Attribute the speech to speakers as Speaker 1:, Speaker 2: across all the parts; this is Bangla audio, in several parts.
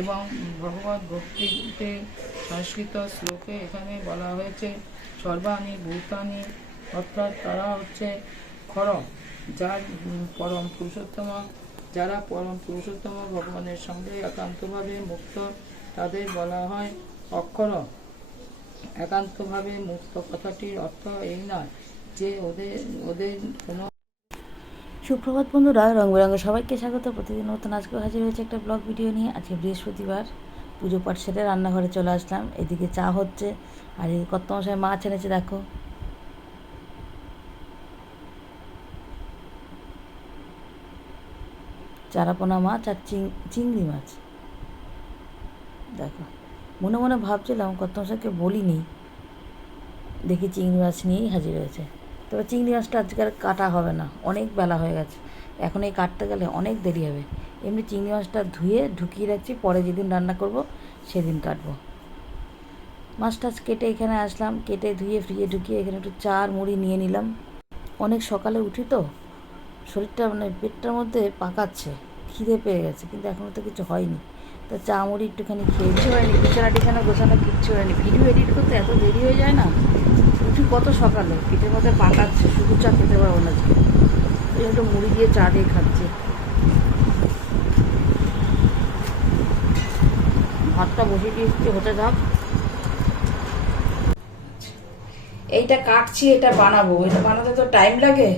Speaker 1: এবং ভগবত ভক্তিতে সংস্কৃত শ্লোকে এখানে বলা হয়েছে, সর্বাণী ভূতানি, অর্থাৎ তারা হচ্ছে খরম যার পরম পুরুষোত্তম। যারা পরম পুরুষোত্তম ভগবানের সঙ্গে একান্তভাবে মুক্ত, তাদের বলা হয় অক্ষর একান্তভাবে মুক্ত কথাটির অর্থ এই নয় যে ওদের ওদের কোনো
Speaker 2: সুপ্রভাত বন্ধুরা রং বেরঙের সবাইকে স্বাগত। প্রতিদিন নতুন আজকে হাজির হয়েছে একটা ব্লগ ভিডিও নিয়ে। আজকে বৃহস্পতিবার, পুজো পাঠ সেরে রান্নাঘরে চলে আসলাম। এদিকে চা হচ্ছে, আর এই কত মশাই মাছ এনেছে, দেখো। চারাপোনা মাছ আর চিংড়ি মাছ। দেখো, মনে মনে ভাবছিলাম কত মশাইকে বলিনি। দেখি চিংড়ি মাছ নিয়েই হাজির হয়েছে। তবে চিংড়ি মাছটা আজকে আর কাটা হবে না, অনেক বেলা হয়ে গেছে। এখন এই কাটতে গেলে অনেক দেরি হবে। এমনি চিংড়ি মাছটা ধুয়ে ঢুকিয়ে রাখছি, পরে যেদিন রান্না করব সেদিন কাটবো। মাছ টাছ কেটে এখানে আসলাম, কেটে ধুয়ে ফ্রিজে ঢুকিয়ে এখানে একটু চা মুড়ি নিয়ে নিলাম। অনেক সকালে উঠি তো, শরীরটা মানে পেটটার মধ্যে পাকাচ্ছে, খিদে পেয়ে গেছে, কিন্তু এখনও তো কিছু হয়নি। তো চা মুড়ি একটুখানি খেয়েছি হয়নি বিছানা টিছানা গোছানো কিচ্ছু হয়নি। ভিডিও এডিট করতে এত দেরি হয়ে যায় না? উঠি কত সকালে পিঠের মধ্যে পাকাচ্ছে শুধু চা খেতে পারব না ওই একটু মুড়ি দিয়ে চা দিয়ে খাচ্ছি। ভাতটা বসিয়ে দিয়েছি, হতে থাক। এইটা কাটছি, এটা বানাবো। এটা বানাতে তো টাইম লাগে।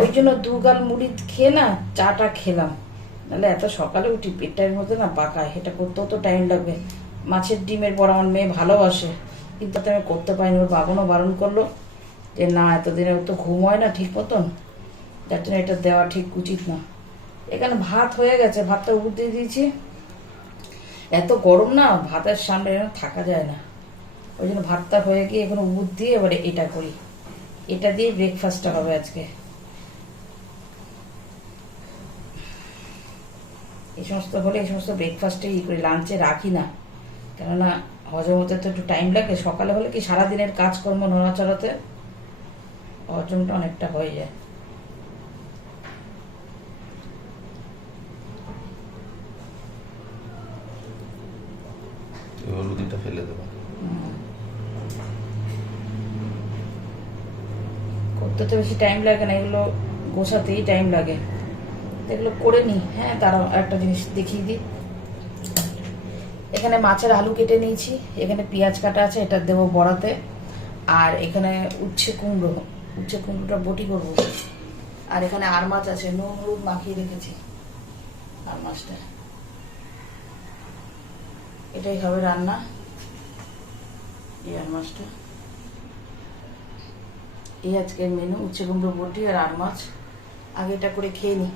Speaker 2: ওই জন্য দু গাল মুড়ি খেয়ে না চাটা খেলাম। নাহলে এত সকালে উঠি পেটটার মধ্যে না পাকায়। এটা করতেও তো টাইম লাগবে মাছের ডিমের পর আমার মেয়ে ভালোবাসে। কিন্তু আমি করতে পারিনি, ওর বাবনও বারণ করল যে, না, এতদিনে তো ঘুম হয় না ঠিক মতন। যার জন্য এটা দেওয়া ঠিক উচিত না। এখানে ভাত হয়ে গেছে, ভাতটা উপর দিয়ে দিয়েছি। এত গরম না, ভাতের সামনে থাকা যায় না। ওই জন্য ভাতটা হয়ে গিয়ে এখন উবুর দিয়ে এবারে এটা করি। এটা দিয়ে ব্রেকফাস্টটা হবে আজকে। এই সমস্ত হলে এই সমস্ত ব্রেকফাস্টে ই করি লাঞ্চে রাখি না। কেননা হজম হতে তো একটু টাইম লাগে। সকালে হলে কি সারাদিনের কাজকর্ম নড়াচড়াতে হজমটা অনেকটা হয়ে যায়।
Speaker 3: হলুদিটা ফেলে দেবো।
Speaker 1: করতে তো বেশি টাইম লাগে না এগুলো গোছাতেই টাইম লাগে। এগুলো করে নিই। হ্যাঁ তারাও একটা জিনিস দেখিয়ে দিই। এখানে মাছের আলু কেটে নিয়েছি, এখানে পেঁয়াজ কাটা আছে, এটা দেবো বড়াতে, আর এখানে উচ্ছে কুমড়ো, উচ্ছে কুমড়োটা বটি করব। আর এখানে আর মাছ আছে, নুন, হলুদ মাখিয়ে রেখেছি, আর মাছটা। এটাই হবে রান্না, এই আর মাছটা। এই আজকের মেনু উচ্ছে কুমড়ো, বটি আর আর মাছ। আগে এটা করে খেয়ে নি।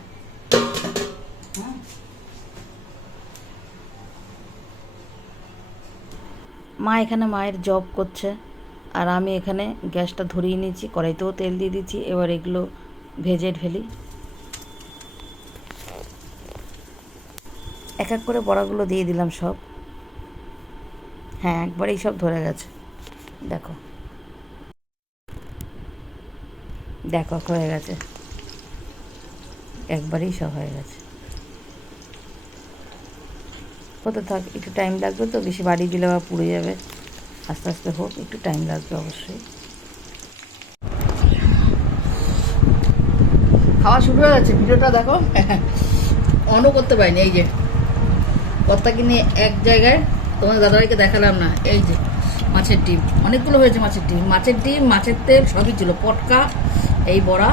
Speaker 1: মা এখানে মায়ের জব করছে, আর আমি এখানে গ্যাসটা ধরিয়ে নিয়েছি, কড়াইতেও তেল দিয়ে দিচ্ছি এবার এগুলো ভেজে ঢেলি এক এক করে বড়াগুলো দিয়ে দিলাম সব। হ্যাঁ একবারেই সব ধরে গেছে। দেখো। দেখো হয়ে গেছে। একবারেই সব হয়ে গেছে। হতে থাক, একটু টাইম লাগবে তো, বেশি বাড়ি দিলে আবার পুড়ে যাবে। আস্তে আস্তে হোক, একটু টাইম লাগবে অবশ্যই। খাওয়া শুরু হয়ে গেছে, ভিডিওটা দেখো। অনও করতে পারিনি, এই যে। কর্তা কিনে এক জায়গায় তোমার দাদাভাইকে দেখালাম না, এই যে মাছের ডিম। অনেকগুলো হয়েছে মাছের ডিম। মাছের ডিম, মাছের তেল, সবই ছিল। পটকা, এই বড়া।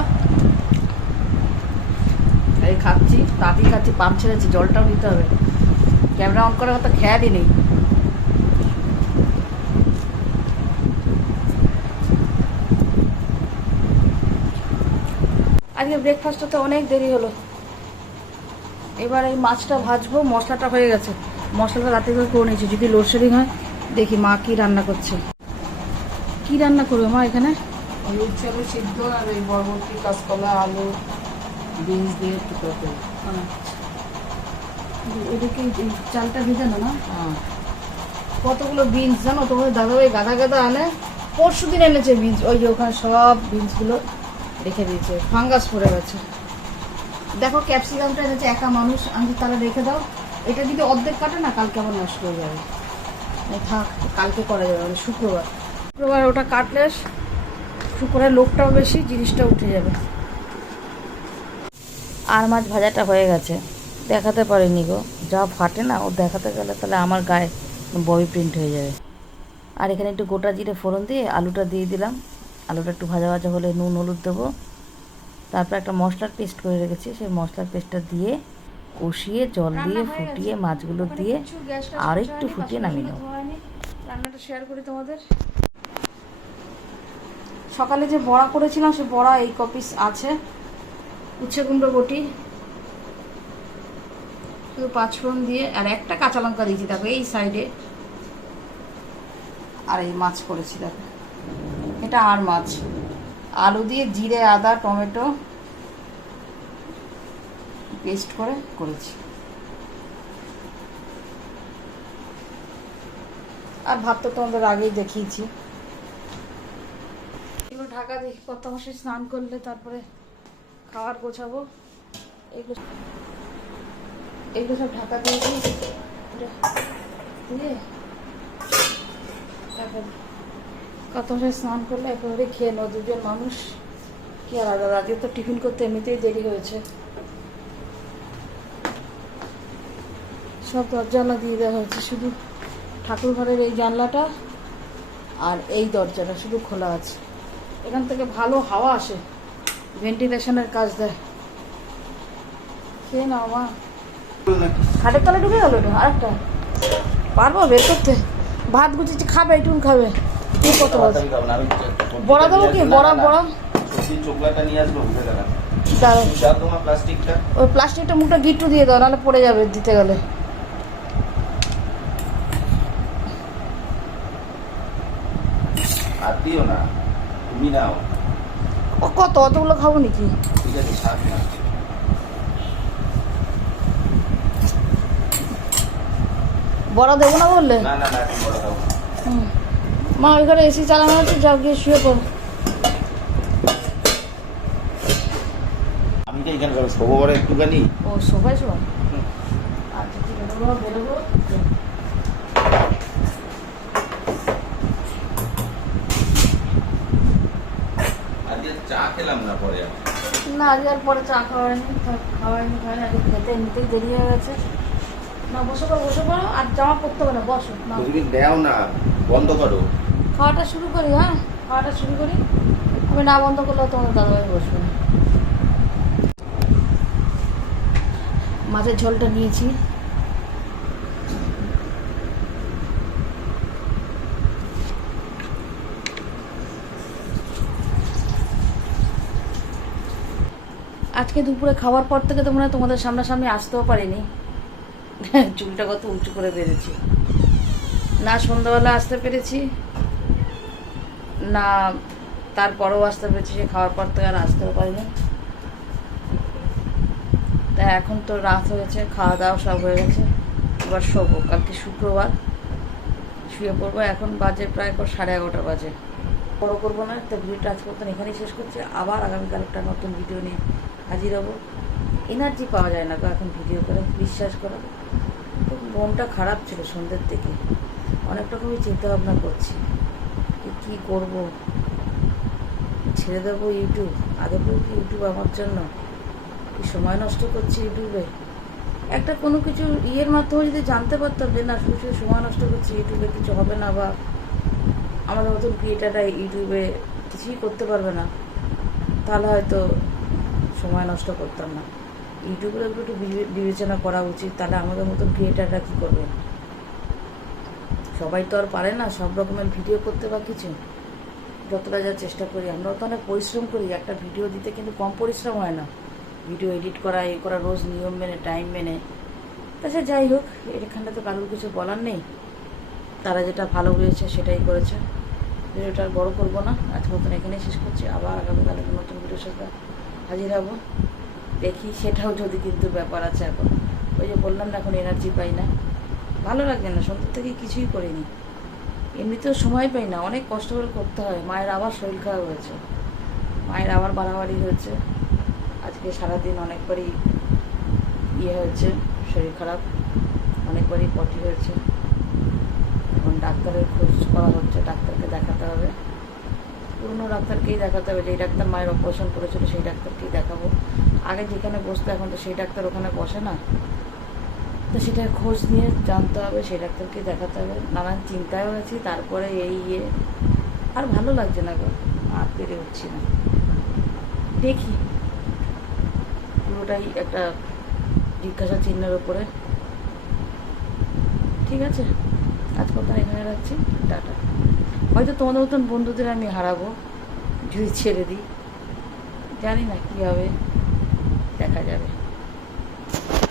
Speaker 1: এই খাচ্ছি তাঁতি খাচ্ছি, পাম্প ছেড়েছি, জলটাও নিতে হবে। ক্যামেরা অন করার কথা খেয়ালই নেই। আজকে ব্রেকফাস্ট ব্রেকফাস্টটা অনেক দেরি হলো। এবার এই মাছটা ভাজবো মশলাটা হয়ে গেছে। মশলাটা রাতে করে করে নিয়েছি যদি লোডশেডিং হয় দেখি মা কি রান্না করছে। কি রান্না করবে মা এখানে?
Speaker 4: ওই উচ্ছে আলু সিদ্ধ আর এই বরবটি কাঁচকলা আলু বিনস দিয়ে টুকরো করে।
Speaker 2: এদিকে এই চালটা ভেজানো না?
Speaker 4: হ্যাঁ।
Speaker 2: কতগুলো বিনস জানো? তোমাদের দাদাভাই গাদা গাদা আনে। পরশু দিন এনেছে বিনস ওই যে ওখানে সব বিনসগুলো রেখে দিয়েছে। ফাঙ্গাস পড়ে গেছে। দেখো ক্যাপসিকামটা এনেছে একা মানুষ। আমি তাহলে রেখে দাও। এটা যদি অর্ধেক কাটে না কালকে আবার নষ্ট হয়ে যাবে। থাক কালকে করা যাবে মানে শুক্রবার। শুক্রবার ওটা কাটলে শুক্রবার লোকটাও বেশি জিনিসটা উঠে যাবে। আর মাছ ভাজাটা হয়ে গেছে। দেখাতে পারিনি গো। যা ফাটে না ও দেখাতে গেলে তাহলে আমার গায়ে ববি প্রিন্ট হয়ে যাবে। আর এখানে একটু গোটা জিরে ফোড়ন দিয়ে আলুটা দিয়ে দিলাম। আলুটা একটু ভাজা ভাজা হলে নুন হলুদ দেবো। তারপর একটা মশলার পেস্ট করে রেখেছি। সেই মশলার পেস্টটা দিয়ে কষিয়ে জল দিয়ে ফুটিয়ে মাছগুলো দিয়ে আর একটু ফুটিয়ে নামিয়ে নেব রান্নাটা শেয়ার করি তোমাদের। সকালে যে বড়া করেছিলাম সে বড়া এই কপিস আছে। উচ্ছে কুমড়ো বটি। শুধু পাঁচফোড়ন দিয়ে আর একটা কাঁচা লঙ্কা দিয়েছি, দেখো এই সাইডে আর এই মাছ করেছি, দেখো। এটা আর মাছ। আলু দিয়ে জিরে, আদা, টমেটো পেস্ট করে করেছি। আর ভাত তো তোমাদের আগেই দেখিয়েছি। এগুলো ঢাকা দেখি কত মাসে স্নান করলে তারপরে খাবার গোছাবো। এগুলো এগুলো সব ঢাকা দিয়ে দিই। দিয়ে তারপর কত স্নান করলে একেবারে খেয়ে নেব দুজন মানুষ। কি আলাদা আজকে তো টিফিন করতে এমনিতেই দেরি হয়েছে। সব দরজালা দিয়ে দেওয়া হয়েছে, শুধু ঠাকুর ঘরের এই জানলাটা আর এই দরজাটা শুধু খোলা আছে। এখান থেকে ভালো হাওয়া আসে, ভেন্টিলেশনের কাজ দেয়। খেয়ে নাও মা। খাটের তলে ঢুকে গেল এটা? আরেকটা। পারব? বের করতে? ভাত গুছিয়েছি খাবে একটু খাবে। কি কত বড়া? দেবো কি? বড়া বড়া?
Speaker 3: চোখলাটা নিয়ে আসব প্লাস্টিকটা?
Speaker 2: ওই প্লাস্টিকটা মুখটা গিট্টু দিয়ে দাও নাহলে পড়ে যাবে দিতে গেলে।
Speaker 3: আর দিও না তুমি নাও।
Speaker 2: ও কত? অতগুলো খাব নাকি?
Speaker 3: ঠিক আছে থাক না
Speaker 2: বড়া দেবো না বললে। মা ওই ঘরে এসি চালানো আছে যাও গিয়ে শুয়ে পড়ো।
Speaker 3: আমি তো এখানে শোবো বড় একটুখানি?
Speaker 2: ও আচ্ছা ঠিক আছে বেরোবো
Speaker 3: চা খেলাম না পরে
Speaker 2: না আর পরে চা খাওয়ায়নি আজকে খেতে এমনিতেই দেরি হয়ে গেছে। না বসে পড়ো বসে পড়ো আর জামা পরতে হবে না বসো না
Speaker 3: তুমি দেও না বন্ধ করো।
Speaker 2: খাওয়াটা শুরু করি হ্যাঁ? খাওয়াটা শুরু করি। আমি না বন্ধ করলে তোমাদের দাদাভাই বসবে মাছের ঝোলটা নিয়েছি। আজকে দুপুরে খাওয়ার পর থেকে তোমরা তোমাদের সামনাসামনি আসতেও পারিনি। চুলটা কত উঁচু করে বেড়েছি না সন্ধ্যাবেলা আসতে পেরেছি, না তারপরেও আসতে পেরেছি, সে খাওয়ার পর থেকে আর আসতেও পারিনি। তা এখন তো রাত হয়েছে খাওয়া দাওয়া সব হয়ে গেছে, এবার শোবো, কালকে শুক্রবার। শুয়ে পড়ব, এখন বাজে প্রায় পর সাড়ে এগারোটা বাজে। বড় করব না তো ভিডিওটা আজকে মতন এখানেই শেষ করছি, আবার আগামীকাল একটা নতুন ভিডিও নিয়ে হাজির হব। এনার্জি পাওয়া যায় না এখন ভিডিও করে, বিশ্বাস করো। খুব মনটা খারাপ ছিল সন্ধ্যের থেকে অনেক রকমই চিন্তা ভাবনা করছি যে কী করব। ছেড়ে দেবো ইউটিউব আগে কি ইউটিউব আমার জন্য? কি সময় নষ্ট করছি ইউটিউবে একটা কোনো কিছু ইয়ের মাধ্যমে যদি জানতে পারতাম যে না, শুধু সময় নষ্ট করছি ইউটিউবে কিছু হবে না বা আমাদের মতন ক্রিয়েটাররা ইউটিউবে কিছুই করতে পারবে না, তাহলে হয়তো সময় নষ্ট করতাম না। ইউটিউবের একটু একটু বিবে- বিবেচনা করা উচিত, তাহলে আমাদের মতন ক্রিয়েটাররা কী করবে? সবাই তো আর পারে না, সব রকমের ভিডিও করতে বা কিছু। যতটা যা চেষ্টা করি, আমরাও তো অনেক পরিশ্রম করি, একটা ভিডিও দিতে কিন্তু কম পরিশ্রম হয় না। ভিডিও এডিট করা, এ করা, রোজ নিয়ম মেনে টাইম মেনে। তা সে যাই হোক, এখানে তো কারোর কিছু বলার নেই। তারা যেটা ভালো বুঝেছে সেটাই করেছে। ভিডিওটা বড় করব না, আজকে মতন এখানেই শেষ করছি। আবার আগামীকালে নতুন ভিডিওর সাথে হাজির হব। দেখি সেটাও যদি কিন্তু ব্যাপার আছে এখন। ওই যে বললাম না, এখন এনার্জি পাই না। ভালো লাগছে না, সন্ধ্যা থেকে কিছুই করিনি। এমনিতেও সময় পাই না, অনেক কষ্ট করে করতে হয়। মায়ের আবার শরীর খারাপ হয়েছে। মায়ের আবার বাড়াবাড়ি হয়েছে। আজকে সারাদিন অনেকবারই ইয়ে হয়েছে, শরীর খারাপ। অনেকবারই পটি হয়েছে। এখন ডাক্তারের খোঁজ করা হচ্ছে হবে পুরনো ডাক্তারকেই দেখাতে হবে, যেই ডাক্তার মায়ের অপারেশন করেছিল সেই ডাক্তারকেই দেখাবো। আগে যেখানে বসতো এখন তো সেই ডাক্তার ওখানে বসে না। তো সেটা খোঁজ নিয়ে জানতে হবে, সেই ডাক্তারকে দেখাতে হবে। নানান চিন্তায়ও আছি, তারপরে এই ইয়ে। আর ভালো লাগছে না গো, আর পেরে উঠছি না। দেখি। পুরোটাই একটা জিজ্ঞাসা চিহ্নের ওপরে ঠিক আছে? আজ কথা এখানে রাখছি। টাটা। হয়তো তোমাদের মতন বন্ধুদের আমি হারাবো, যদি ছেড়ে দিই। জানি না কী হবে, দেখা যাবে।